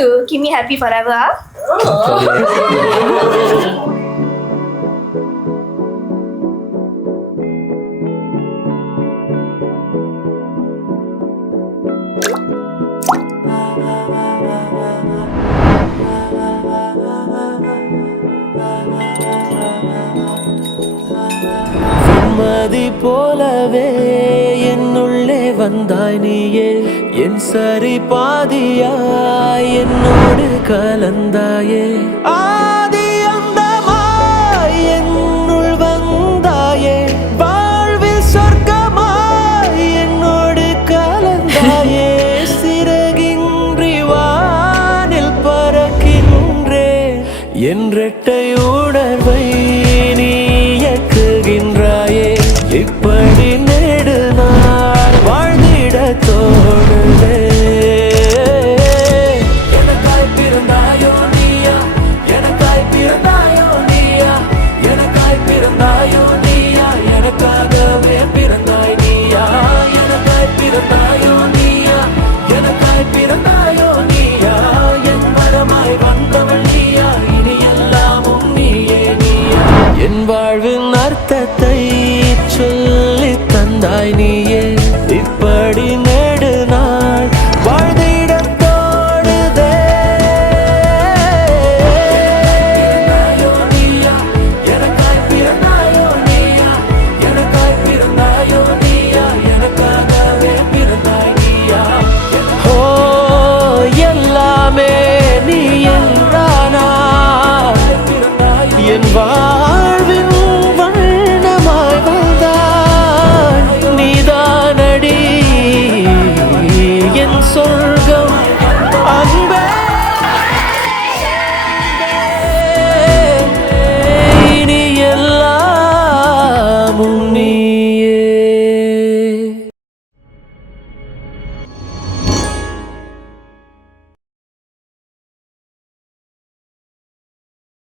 to keep me happy forever. மதி போலவே என்னுள்ளே வந்தாய் நீயே என் சரி பாதியாய் என்னோடு கலந்தாயே ஆதி அந்தமாய் என்னுள் வந்தாயே வாழ்வில் சொர்க்கமாய் என்னோடு கலந்தாயே சிறகின்றி வானில் பறக்கின்றேன் என்றெட்டை உணர்வை நீ இயக்குகின்றாயே இப்ப